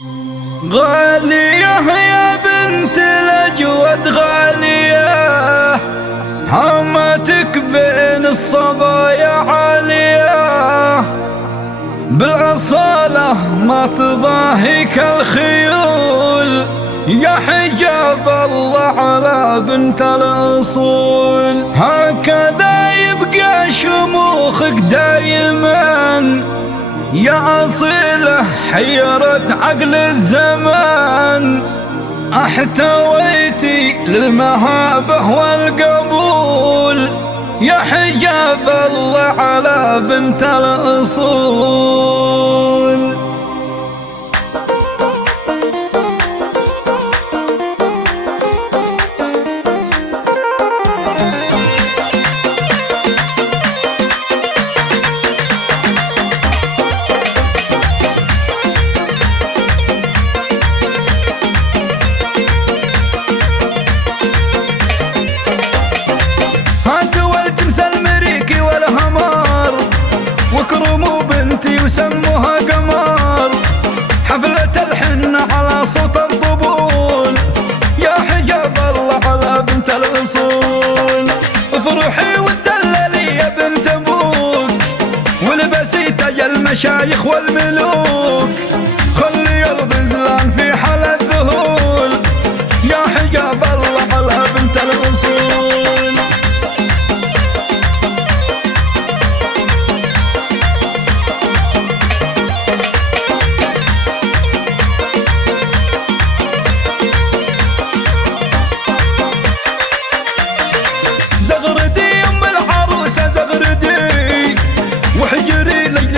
غالية يا بنت الأجود غالية، حماتك بين الصبايا عالية، بالأصالة ما تضاهيك الخيول، يا حجاب الله على بنت الأصول. هكذا يبقى شموخك دايما يا أصيلة حيرة عقل الزمان، احتويتي للمهابة والقبول، يا حجاب الله على بنت الأصول. وكرموا بنتي وسموها قمر، حفلة الحنة على صوت الطبول، يا حجاب الله على بنت الأصول. افرحي وتدللي يا بنت أبوك، ولبسي تاج المشايخ والملوك، خلي الغزلان في حال الذهول، يا حجاب الله على بنت الأصول.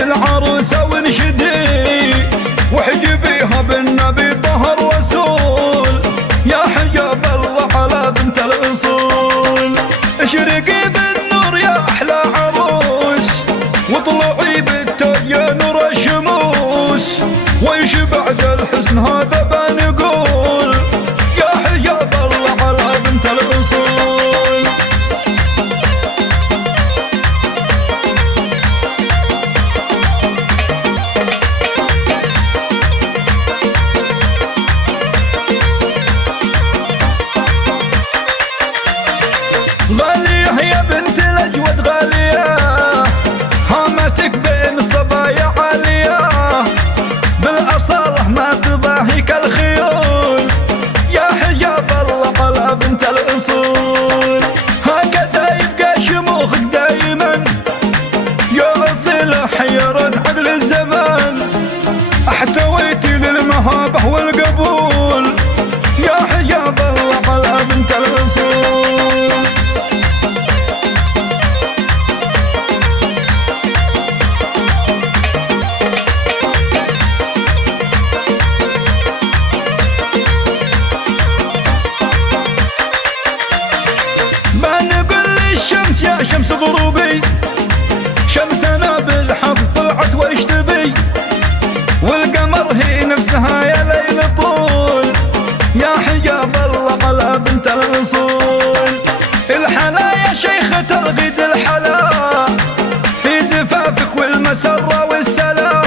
العروسة ونشدي وحجبيها بالنبي طه الرسول، يا حجاب الله على بنت الأصول. اشرقي بالنور يا أحلى عروس، واطلعي بالتاج يا نور الشموس، ويش بعد الحسن هذا بنقول، يا حجاب الله على بنت الأصول. غالية يا بنت الأجود غالية، هامتك بين الصبايا عالية، بالأصالة ما تضاهيك الخيول، يا حجاب الله على بنت الأصول. هكذا يبقى شموخك دايما يا أصيلة حيرة عقل الزمان، احتويتي للمهابة والقبول، يا حجاب الله على بنت الأصول. يا شمس غروبي شمسنا بالحب طلعت وإيش تبي، والقمر هي نفسها يا ليل طول، يا حجاب الله على بنت الأصول. الحلا يا شيخة الغيد الحلا في زفافك والمسرة والسلا،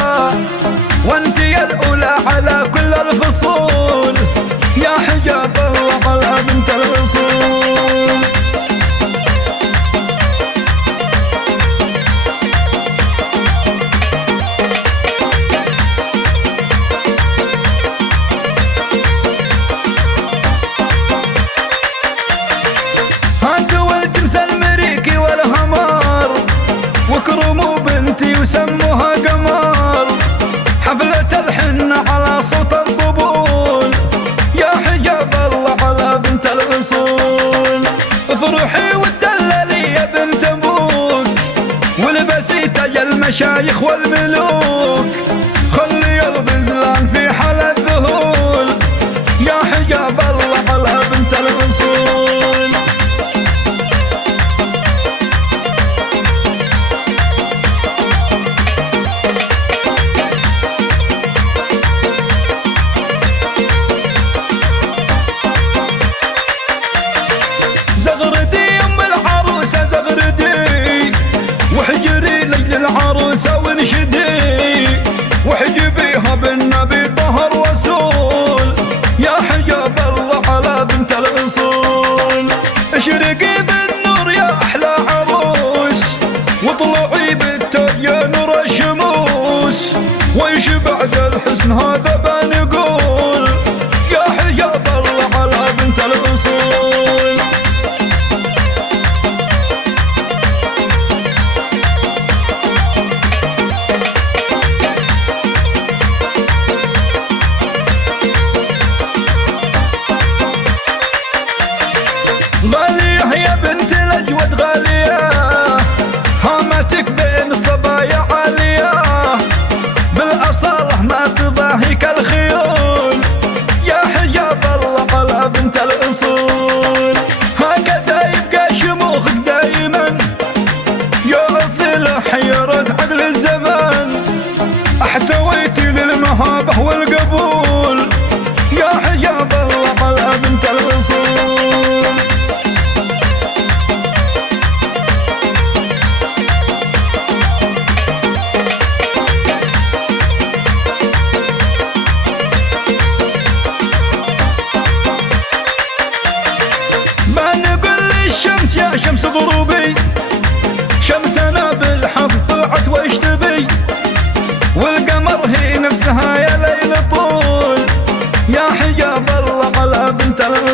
وانتي الأولى على كل الفصول، يا حجاب الله على بنت الأصول. وكرموا بنتي وسموها قمر، حفلة الحنة على صوت الطبول، يا حجاب الله على بنت الأصول. افرحي وتدللي يا بنت أبوك، ولبسي تاج المشايخ والملوك، خلي الغزلان في حال الذهول، يا حجاب الله على بنت الأصول. زغردي وحجري لجل العروسة ونشدي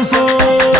صوت